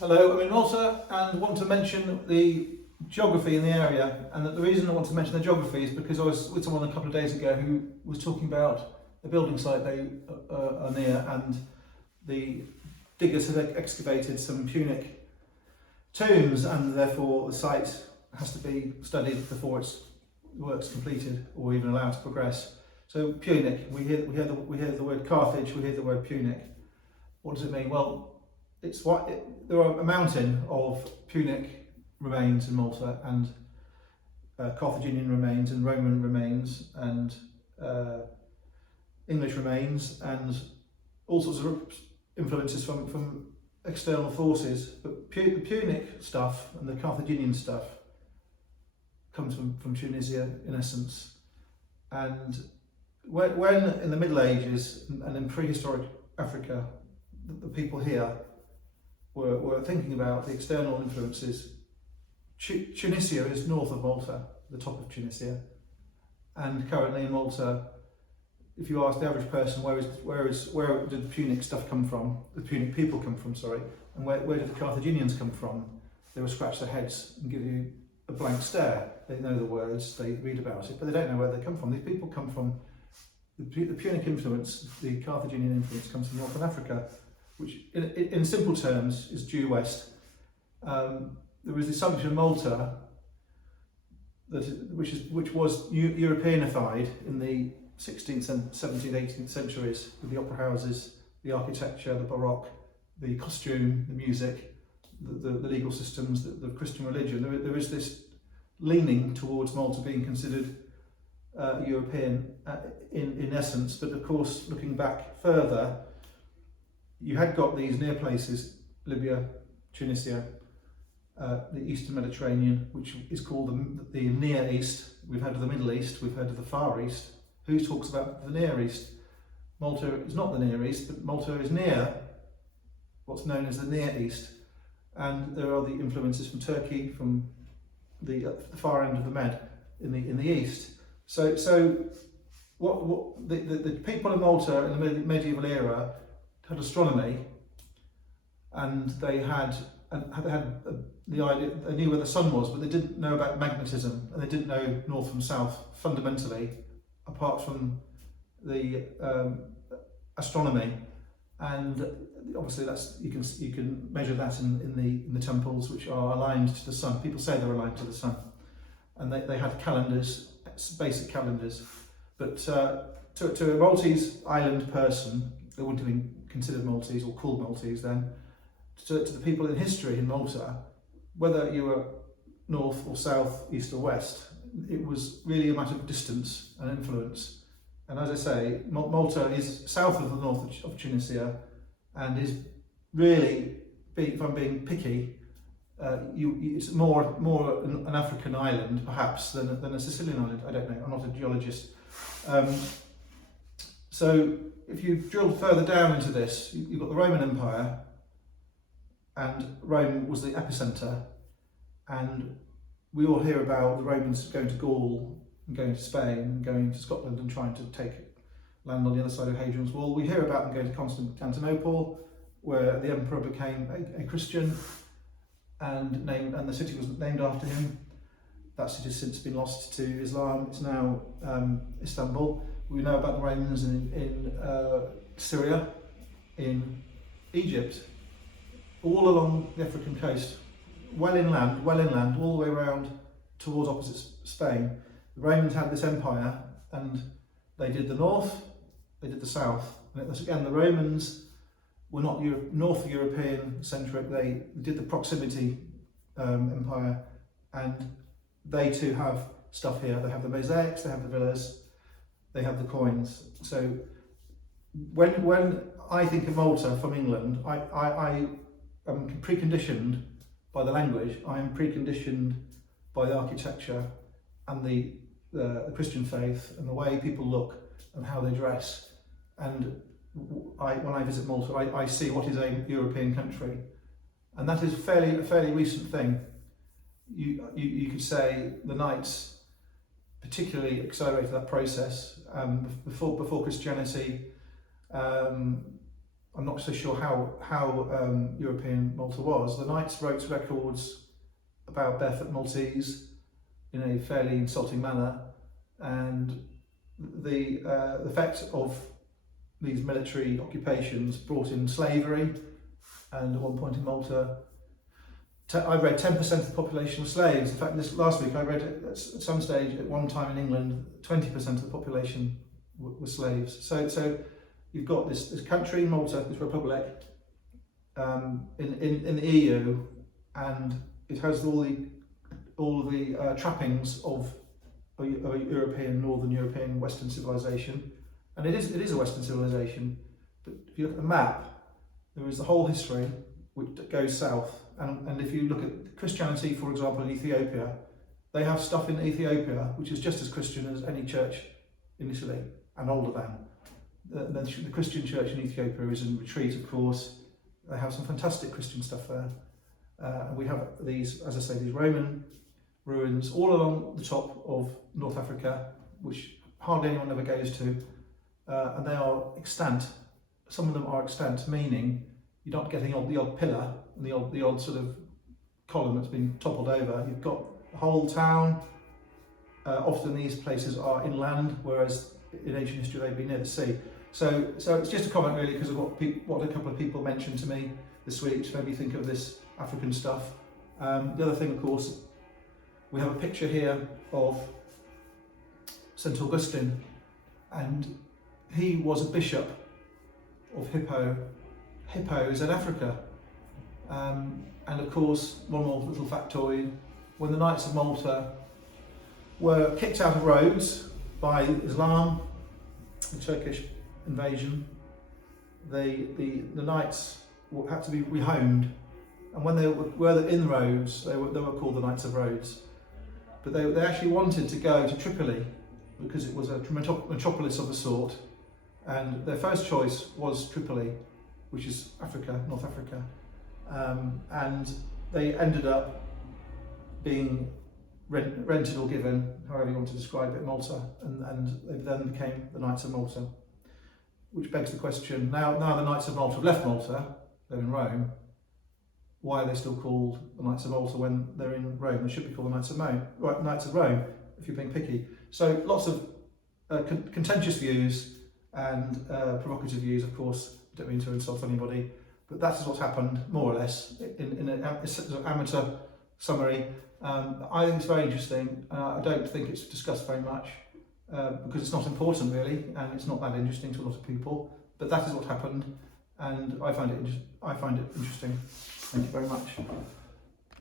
Hello, I'm in Malta and want to mention the geography in the area, and that the reason I want to mention the geography is because I was with someone a couple of days ago who was talking about a building site they are near, and the diggers have excavated some Punic tombs, and therefore the site has to be studied before its work's completed or even allowed to progress. So Punic, we hear the word Carthage, we hear the word Punic. What does it mean? Well, there are a mountain of Punic remains in Malta, and Carthaginian remains, and Roman remains, and English remains, and all sorts of influences from external forces. But the Punic stuff and the Carthaginian stuff comes from Tunisia in essence. And when in the Middle Ages and in prehistoric Africa, the people here were thinking about the external influences. Tunisia is north of Malta, the top of Tunisia, and currently in Malta, if you ask the average person where did the Punic stuff come from, the Punic people come from, sorry, and where did the Carthaginians come from, they will scratch their heads and give you a blank stare. They know the words, they read about it, but they don't know where they come from. These people come from, the Punic influence, the Carthaginian influence comes from Northern Africa, which in simple terms is due west. There was the assumption in Malta which was Europeanified in the 16th, 17th, 18th centuries, with the opera houses, the architecture, the Baroque, the costume, the music, the legal systems, the Christian religion. There is this leaning towards Malta being considered European in essence, but of course, looking back further, you had got these near places, Libya, Tunisia, the Eastern Mediterranean, which is called the Near East. We've heard of the Middle East, we've heard of the Far East. Who talks about the Near East? Malta is not the Near East, but Malta is near what's known as the Near East. And there are the influences from Turkey, from the far end of the Med in the east. So what the people in Malta in the medieval era had astronomy, and they had the idea, they knew where the sun was, but they didn't know about magnetism, and they didn't know north from south fundamentally, apart from the astronomy. And obviously that's you can measure that in the temples, which are aligned to the sun. People say they're aligned to the sun, and they had calendars, basic calendars. But to a Maltese island person, they wouldn't have been considered Maltese or called Maltese then. To the people in history in Malta, whether you were north or south, east or west, it was really a matter of distance and influence. And as I say, Malta is south of the north of Tunisia, and is really, if I'm being picky, it's more an African island perhaps than a Sicilian island. I don't know, I'm not a geologist. So if you drill further down into this, you've got the Roman Empire, and Rome was the epicenter, and we all hear about the Romans going to Gaul and going to Spain and going to Scotland and trying to take land on the other side of Hadrian's Wall. We hear about them going to Constantinople, where the emperor became a Christian, and the city was named after him. That city has since been lost to Islam. It's now Istanbul. We know about the Romans in Syria, in Egypt, all along the African coast, well inland, all the way around towards opposite Spain. The Romans had this empire, and they did the north, they did the south. And again, the Romans were not North European centric. They did the proximity empire, and they too have stuff here. They have the mosaics, they have the villas, they have the coins. So when I think of Malta from England, I am preconditioned by the language, I am preconditioned by the architecture and the Christian faith and the way people look and how they dress. And when I visit Malta, I see what is a European country, and that is a fairly recent thing. You could say the Knights particularly accelerated that process. Before Christianity, I I'm not so sure how European Malta was. The Knights wrote records about barefoot Maltese in a fairly insulting manner, and the effect of these military occupations brought in slavery, and at one point in Malta, I read 10% of the population were slaves. In fact, this last week I read at some stage at one time in England, 20% of the population were slaves. So you've got this country, Malta, this republic, in the EU, and it has all the trappings of a European, Northern European, Western civilization, and it is a Western civilization. But if you look at the map, there is the whole history which goes south. And if you look at Christianity, for example, in Ethiopia, they have stuff in Ethiopia which is just as Christian as any church in Italy, and older than. The Christian church in Ethiopia is in retreat, of course. They have some fantastic Christian stuff there. And we have these, as I say, these Roman ruins all along the top of North Africa, which hardly anyone ever goes to. And they are extant. Some of them are extant, meaning you're not getting the odd pillar and the odd sort of column that's been toppled over. You've got the whole town. Often these places are inland, whereas in ancient history they've been near the sea. So it's just a comment really because of what a couple of people mentioned to me this week, which made me think of this African stuff. The other thing, of course, we have a picture here of St. Augustine, and he was a bishop of Hippo. Hippo is in Africa. And of course, one more little factoid, when the Knights of Malta were kicked out of Rhodes by Islam, the Turkish invasion, the Knights had to be rehomed, and when they were in Rhodes, they were called the Knights of Rhodes. But they actually wanted to go to Tripoli because it was a metropolis of a sort, and their first choice was Tripoli, which is Africa, North Africa, and they ended up being rented or given, however you want to describe it, Malta, and they then became the Knights of Malta. Which begs the question, now the Knights of Malta have left Malta, they're in Rome, why are they still called the Knights of Malta when they're in Rome? They should be called the Knights of Rome, if you're being picky. So lots of contentious views and provocative views, of course. I don't mean to insult anybody, but that is what's happened, more or less, in an amateur summary. I think it's very interesting. I don't think it's discussed very much because it's not important really, and it's not that interesting to a lot of people. But that is what happened, and I find it interesting. Thank you very much.